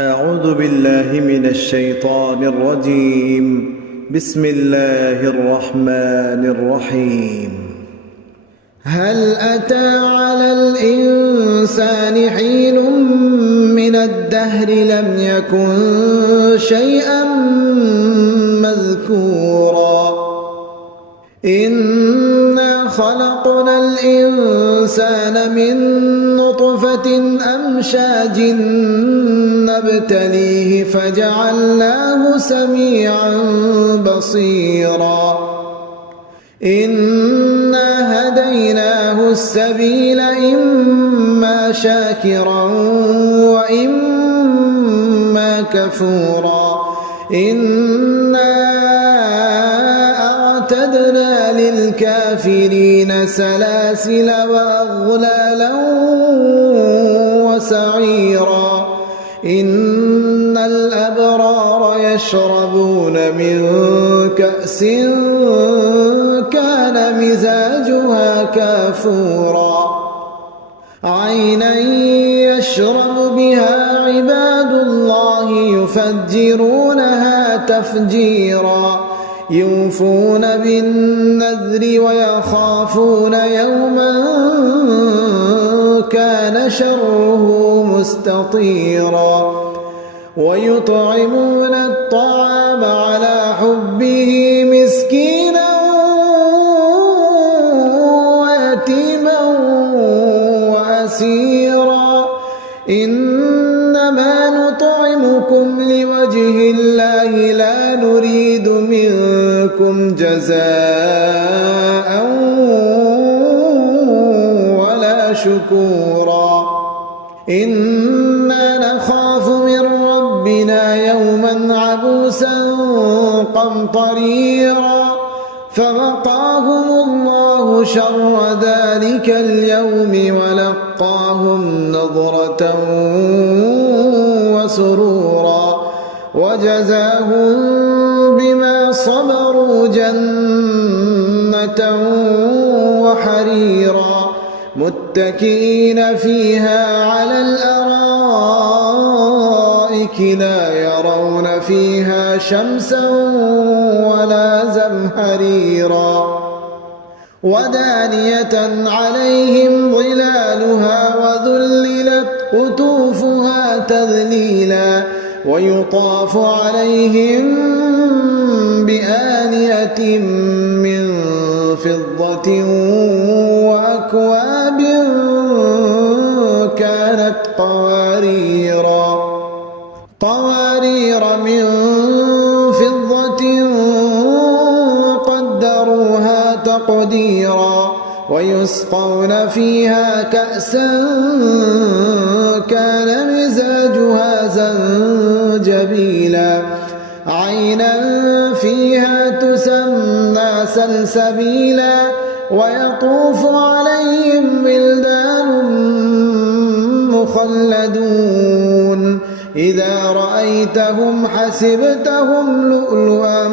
أعوذ بالله من الشيطان الرجيم. بسم الله الرحمن الرحيم. هل أتى على الإنسان حين من الدهر لم يكن شيئا مذكورا إنا خلقنا الإنسان من نطفة أمشاج نبتليه فجعلناه سميعا بصيرا إنا هديناه السبيل إما شاكرا وإما كفورا إنا أعتدنا للكافرين سلاسل وأغلالا وسعيرا إن الأبرار يشربون من كأس كان مزاجها كافورا عينا يشرب بها عباد الله يفجرونها تفجيرا يوفون بالنذر ويخافون يوما كان شره مستطيرا ويطعمون الطعام على حبه مسكينا ويتيما وأسيرا إنما نطعمكم لوجه الله لا نريد منكم جزاء ولا شكورا إنا نخاف من ربنا يوما عبوسا قمطريرا فوقاهم الله شر ذلك اليوم ولقاهم نضرة وسرورا وجزاهم بما صبروا جنة وحريرا متكئين فيها على الأرائك لا يرون فيها شمسا ولا زمهريرا ودانية عليهم ظلالها وذللت قطوفها تذليلا ويطاف عليهم بآنية من فضة وأكواب كانت قوارير من فضة قدروها تقديرا ويسقون فيها كأسا كان مزاجها زنجبيلا عينا فيها تسمى سلسبيلا ويطوف عليهم ولدان مخلدون إذا رأيتهم حسبتهم لؤلؤا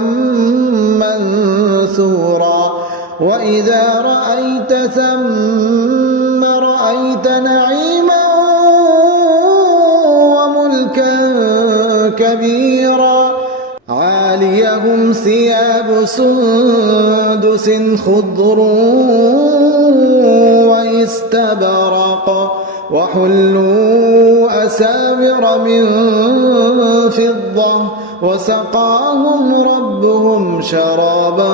منثورا وإذا رأيت ثم رأيت نعيما وملكا كبيرا عاليهم ثياب سندس خضر واستبرق وحلوا أساور من فضة وسقاهم ربهم شرابا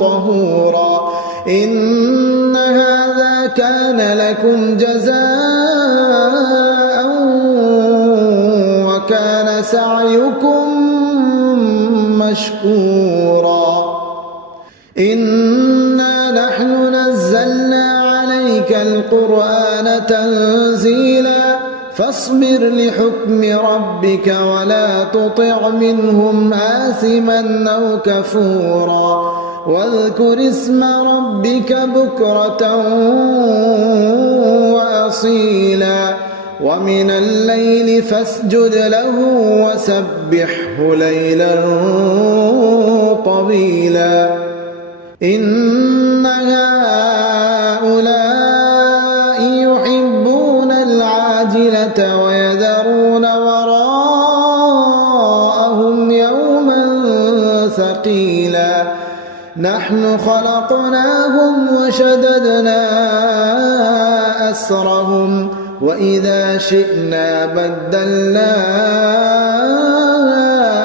طهورا إن هذا كان لكم جزاء وكان سعيكم مشكورا إنا نحن نزلنا عليك القرآن تنزيلا فاصبر لحكم ربك ولا تطع منهم آثما أو كفورا واذكر اسم ربك بكرة وأصيلا ومن الليل فاسجد له وسبحه ليلا طويلا إن هؤلاء يحبون العاجلة ويذرون ويذرون وراءهم يوما ثقيلا نحن خلقناهم وشددنا أسرهم وإذا شئنا بدلنا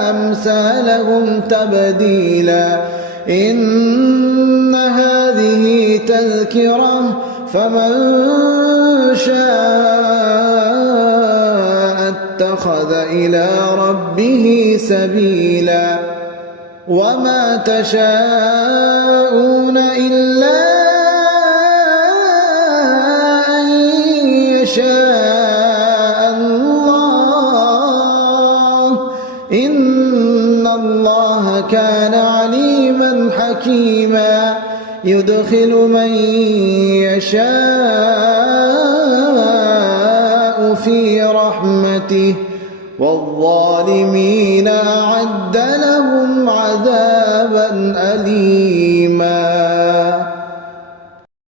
أمثالهم تبديلا إن هذه تذكرة فمن شاء اتخذ إلى ربه سبيلا وما تشاءون إلا أن يشاء الله إن الله كان عليما حكيما يدخل من يشاء في رحمته والظالمين أعد لهم عذابا أليما.